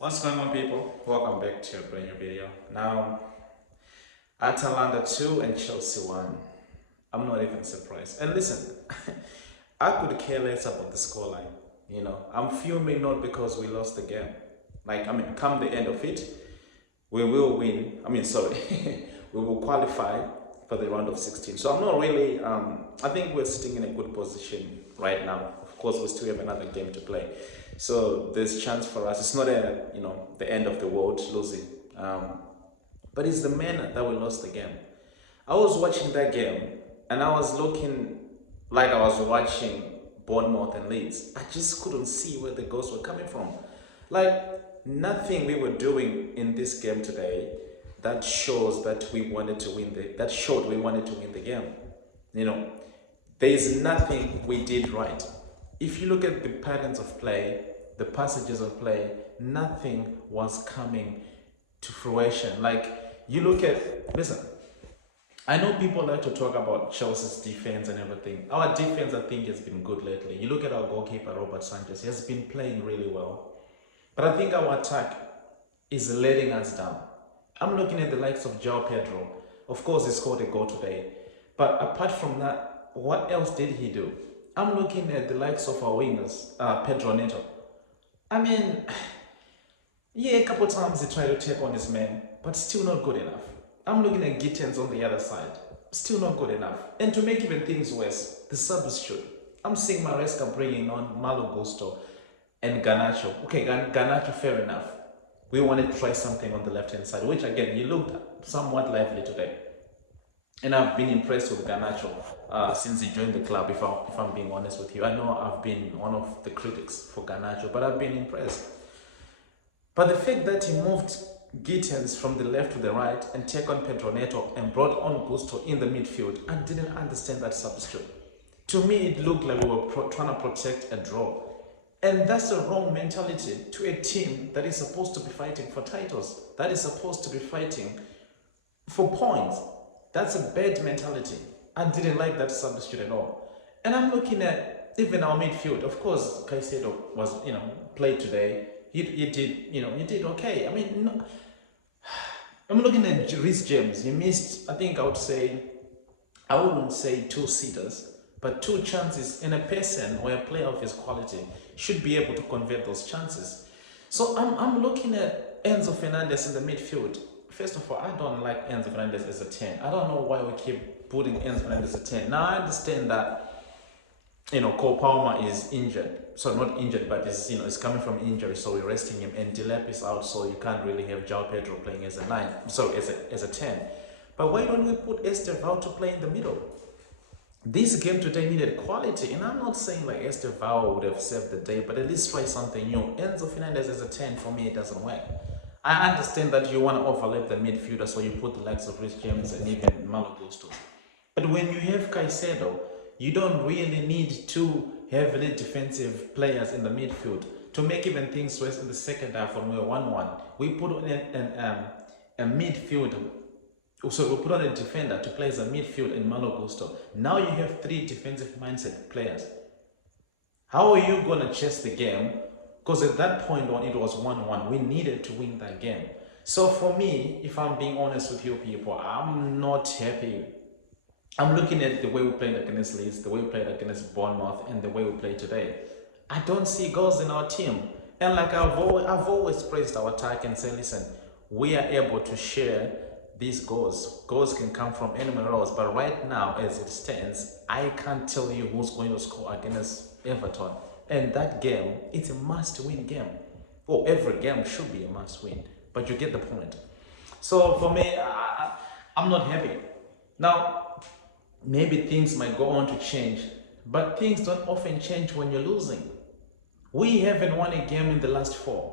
What's going on, people? Welcome back to a brand new video. Now, Atalanta 2 and Chelsea 1. I'm not even surprised. And listen, I could care less about the scoreline. I'm fuming not because we lost the game. Come the end of it, we will win. Sorry, we will qualify for the round of 16. So I'm not really, I think we're sitting in a good position right now. Of course, we still have another game to play. So there's chance for us. It's not the end of the world losing. But it's the manner that we lost the game. I was watching that game and I was looking like I was watching Bournemouth and Leeds. I just couldn't see where the goals were coming from. Like nothing we were doing in this game today that shows that we wanted to win that showed we wanted to win the game. You know, there is nothing we did right. If you look at the patterns of play, the passages of play, nothing was coming to fruition. Like you look at, listen, I know people like to talk about Chelsea's defense and everything. Our defense, I think, has been good lately. You look at our goalkeeper, Robert Sanchez, he has been playing really well. But I think our attack is letting us down. I'm looking at the likes of João Pedro. Of course, he scored a goal today. But apart from that, what else did he do? I'm looking at the likes of our wingers, Pedro Neto. I mean, yeah, a couple times he tried to take on his man, but still not good enough. I'm looking at Gittens on the other side, still not good enough. And to make even things worse, the substitute. I'm seeing Maresca bringing on Malo Gusto and Garnacho. Okay, Garnacho, fair enough. We wanted to try something on the left-hand side, which again, he looked somewhat lively today. And I've been impressed with Garnacho since he joined the club, if I'm being honest with you. I know I've been one of the critics for Garnacho, but I've been impressed. But the fact that he moved Gittens from the left to the right and take on Pedro Neto and brought on Gusto in the midfield, I didn't understand that substitute. To me, it looked like we were trying to protect a draw. And that's a wrong mentality to a team that is supposed to be fighting for titles, that is supposed to be fighting for points. That's a bad mentality. I didn't like that substitute at all. And I'm looking at even our midfield. Of course, Caicedo was, played today. He did okay. I'm looking at Reece James. He missed, I wouldn't say two-seaters, but two chances, in a person or a player of his quality should be able to convert those chances. So I'm looking at Enzo Fernandez in the midfield. First of all, I don't like Enzo Fernandez as a 10. I don't know why we keep putting Enzo Fernandez as a 10. Now I understand that Cole Palmer is injured. So not injured, but is coming from injury, so we're resting him. And Dilep is out, so you can't really have João Pedro playing as a 9. So as a 10. But why don't we put Estevao to play in the middle? This game today needed quality, and I'm not saying like Estevao would have saved the day, but at least try something new. Enzo Fernandez as a 10, for me, it doesn't work. I understand that you want to overlap the midfielder, so you put the likes of Reece James and even Malo Gusto. But when you have Caicedo, you don't really need two heavily defensive players in the midfield to make even things worse in the second half when we were 1-1. We put on a midfield. So we put on a defender to play as a midfield in Malo Gusto. Now you have three defensive mindset players. How are you going to chase the game? Because at that point when it was 1-1, we needed to win that game. So for me, if I'm being honest with you people, I'm not happy. I'm looking at the way we played against Leeds, the way we played against Bournemouth, and the way we play today. I don't see goals in our team. And like I've always praised our attack and said, listen, we are able to share these goals. Goals can come from anywhere else, but right now, as it stands, I can't tell you who's going to score against Everton. And that game, it's a must-win game. Well, every game should be a must-win, but you get the point. So for me, I'm not happy. Now, maybe things might go on to change, but things don't often change when you're losing. We haven't won a game in the last 4.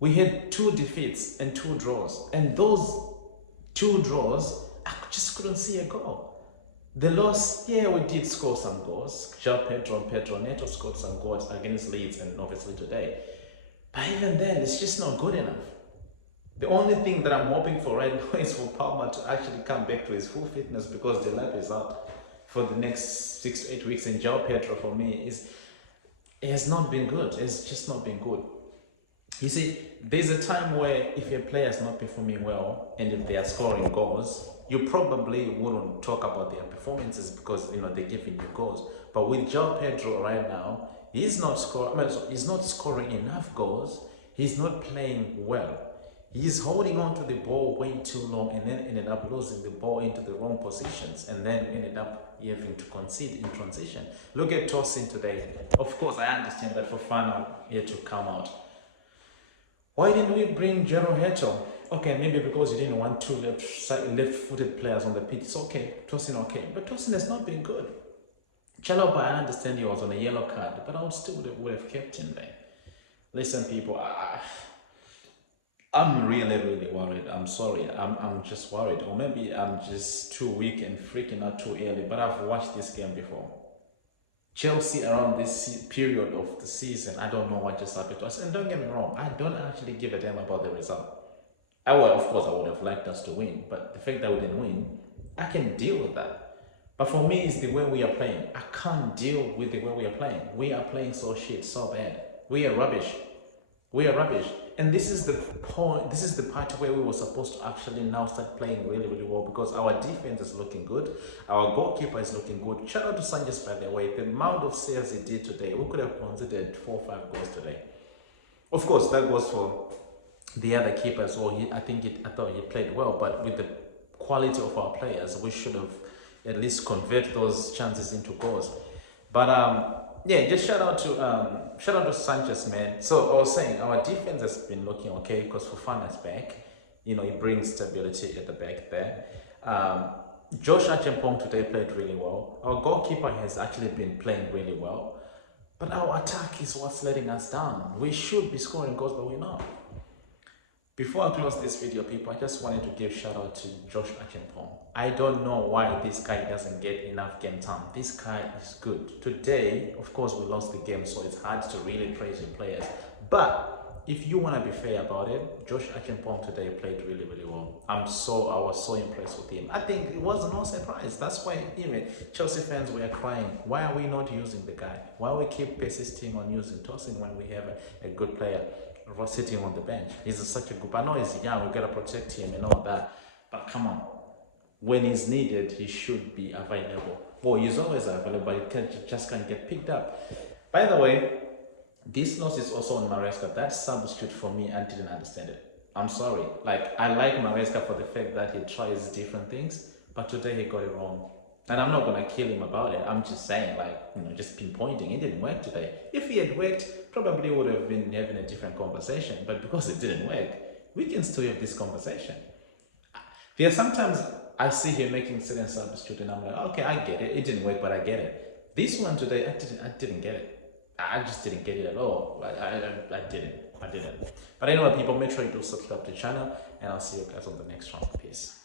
We had 2 defeats and 2 draws, and those 2 draws, I just couldn't see a goal. The loss, yeah, we did score some goals. João Pedro and Pedro Neto scored some goals against Leeds and obviously today. But even then, it's just not good enough. The only thing that I'm hoping for right now is for Palmer to actually come back to his full fitness, because the lap is out for the next 6 to 8 weeks. And João Pedro, for me, it has not been good. It's just not been good. You see, there's a time where if a player is not performing well and if they are scoring goals, you probably wouldn't talk about their performances because they're giving you goals. But with João Pedro right now, he's not scoring. He's not scoring enough goals. He's not playing well. He's holding on to the ball way too long and then ended up losing the ball into the wrong positions and then ended up having to concede in transition. Look at Tosin today. Of course, I understand that Fofana had to come out. Why didn't we bring Jero Hecho? Okay, maybe because you didn't want two left-footed players on the pitch. It's okay, Tosin okay. But Tosin has not been good. Chalobah, I understand he was on a yellow card, but I would have kept him there. Listen, people, I'm really worried. I'm sorry. I'm just worried. Or maybe I'm just too weak and freaking out too early. But I've watched this game before. Chelsea around this period of the season, I don't know what just happened to us. And don't get me wrong, I don't actually give a damn about the result. Of course, I would have liked us to win. But the fact that we didn't win, I can deal with that. But for me, it's the way we are playing. I can't deal with the way we are playing. We are playing so shit, so bad. We are rubbish. We are rubbish. And this is the point, this is the part where we were supposed to actually now start playing really well because our defense is looking good. Our goalkeeper is looking good. Shout out to Sanchez, by the way. The amount of saves he did today, we could have considered 4 or 5 goals today. Of course, that goes for the other keeper as well. I thought he played well, but with the quality of our players, we should have at least convert those chances into goals. But yeah, just shout out to Sanchez, man. So I was saying our defense has been looking okay because Fofana's back. He brings stability at the back there. Josh Achampong today played really well. Our goalkeeper has actually been playing really well. But our attack is what's letting us down. We should be scoring goals, but we're not. Before I close this video, people, I just wanted to give shout out to Josh Achampong. I don't know why this guy doesn't get enough game time. This guy is good. Today, of course, we lost the game, so it's hard to really praise your players. But if you want to be fair about it, Josh Achampong today played really well. I was so impressed with him. I think it was no surprise. That's why even Chelsea fans were crying. Why are we not using the guy? Why we keep persisting on using Tosin when we have a good player sitting on the bench? He's such a good. I know he's young. We gotta protect him and all that. But come on, when he's needed, he should be available. Well, he's always available, but he just can't get picked up. By the way, this loss is also on Maresca. That substitute for me, I didn't understand it. I'm sorry. I like Maresca for the fact that he tries different things, but today he got it wrong. And I'm not gonna kill him about it. I'm just saying, just pinpointing. It didn't work today. If he had worked, probably would have been having a different conversation. But because it didn't work, we can still have this conversation. There sometimes I see him making certain substitute, and I'm like, okay, I get it. It didn't work, but I get it. This one today, I didn't get it. I just didn't get it at all. I didn't. But anyway, people, make sure you do subscribe to the channel, and I'll see you guys on the next one. Peace.